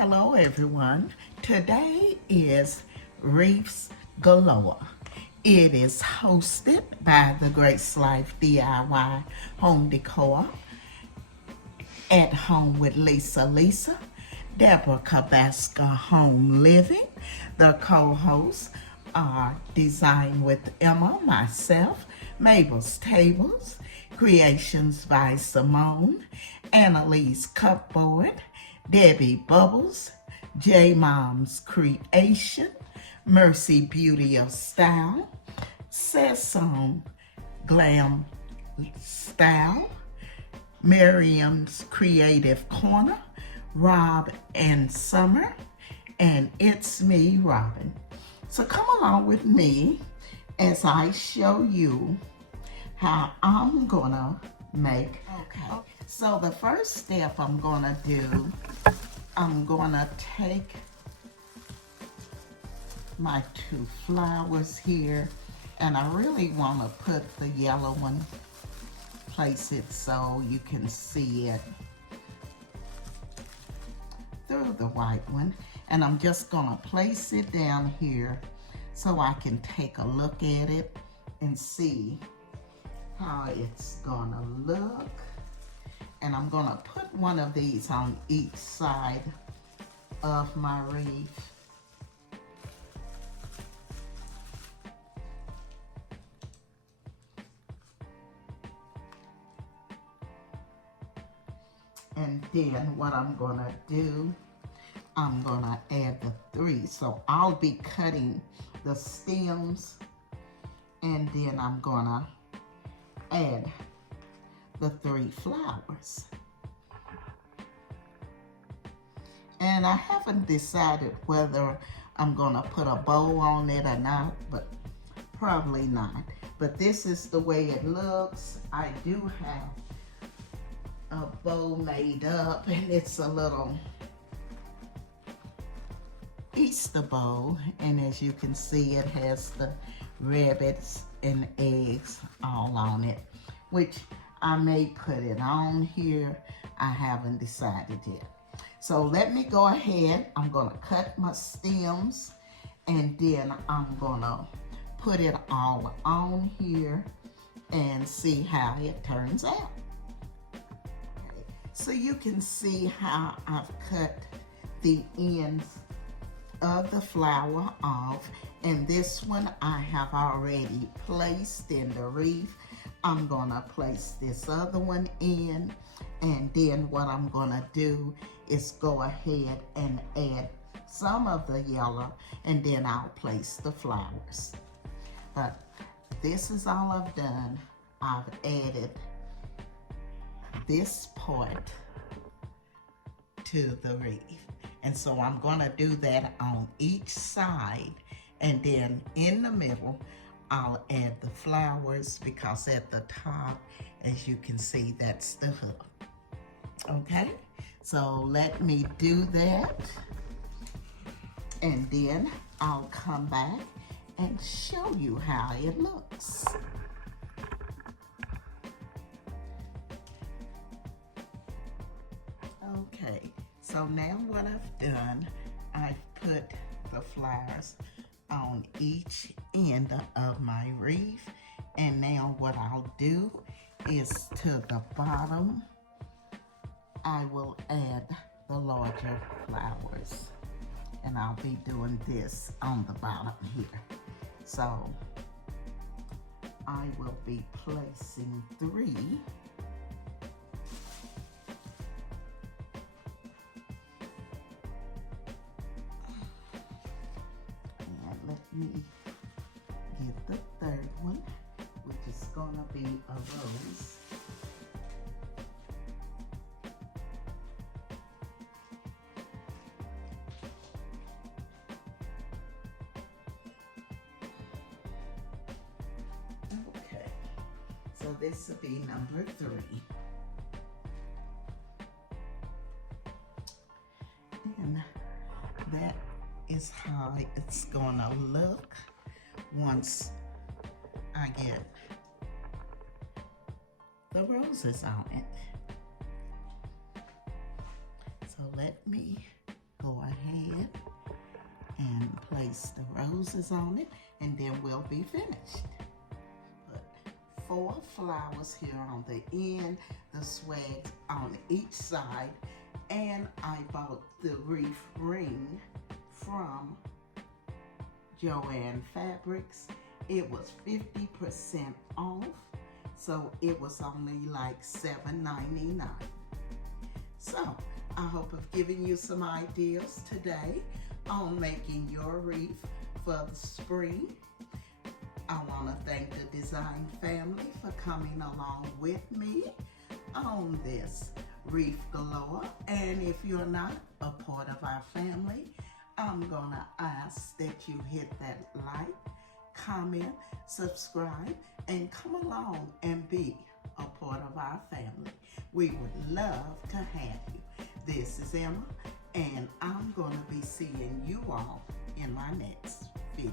Hello everyone. Today is Wreaths Galore. It is hosted by the Grace Life DIY Home Decor at Home with Lisa, Deborah Kabaska Home Living. The co-hosts are Design with Emma, myself, Mabel's Tables, Creations by Simone, Annalise Cupboard, Debbie Bubbles, J Mom's Creation, Mercy Beauty of Style, Sesame Glam Style, Miriam's Creative Corner, Rob and Summer, and it's me, Robin. So come along with me as I show you how I'm gonna make. Okay, so the first step I'm gonna do, I'm gonna take my two flowers here, and I really wanna put the yellow one, place it so you can see it through the white one. And I'm just gonna place it down here so I can take a look at it and see how it's gonna look. And I'm gonna put one of these on each side of my wreath. And then what I'm gonna do, I'm gonna add the three. So I'll be cutting the stems, and then I'm gonna add the three flowers. And I haven't decided whether I'm gonna put a bow on it or not, but probably not. But this is the way it looks. I do have a bow made up, and it's a little Easter bow, and as you can see, it has the rabbits and eggs all on it, which I may put it on here. I haven't decided yet. So let me go ahead. I'm gonna cut my stems, and then I'm gonna put it all on here and see how it turns out. Okay. So you can see how I've cut the ends of the flower off, and this one I have already placed in the wreath. I'm gonna place this other one in, and then what I'm gonna do is go ahead and add some of the yellow, and then I'll place the flowers. But this is all I've done. I've added this part to the wreath. And so I'm gonna do that on each side, and then in the middle, I'll add the flowers, because at the top, as you can see, that's the hook. Okay, so let me do that, and then I'll come back and show you how it looks. Okay, so now what I've done, I've put the flowers on each end of my wreath, and now what I'll do is to the bottom, I will add the larger flowers, and I'll be doing this on the bottom here. So I will be placing three. Let me get the third one, which is gonna be a rose. Okay, so this will be number 3. And that is how it's gonna look once I get the roses on it. So let me go go ahead and place the roses on it, and then we'll be finished. Put 4 flowers here on the end, the swags on each side, and I bought the wreath ring from Joann Fabrics. It was 50% off, so it was only like $7.99. So I hope I've given you some ideas today on making your wreath for the spring. I want to thank the design family for coming along with me on this Wreath Galore. And if you're not a part of our family, I'm gonna ask that you hit that like, comment, subscribe, and come along and be a part of our family. We would love to have you. This is Emma, and I'm gonna be seeing you all in my next video.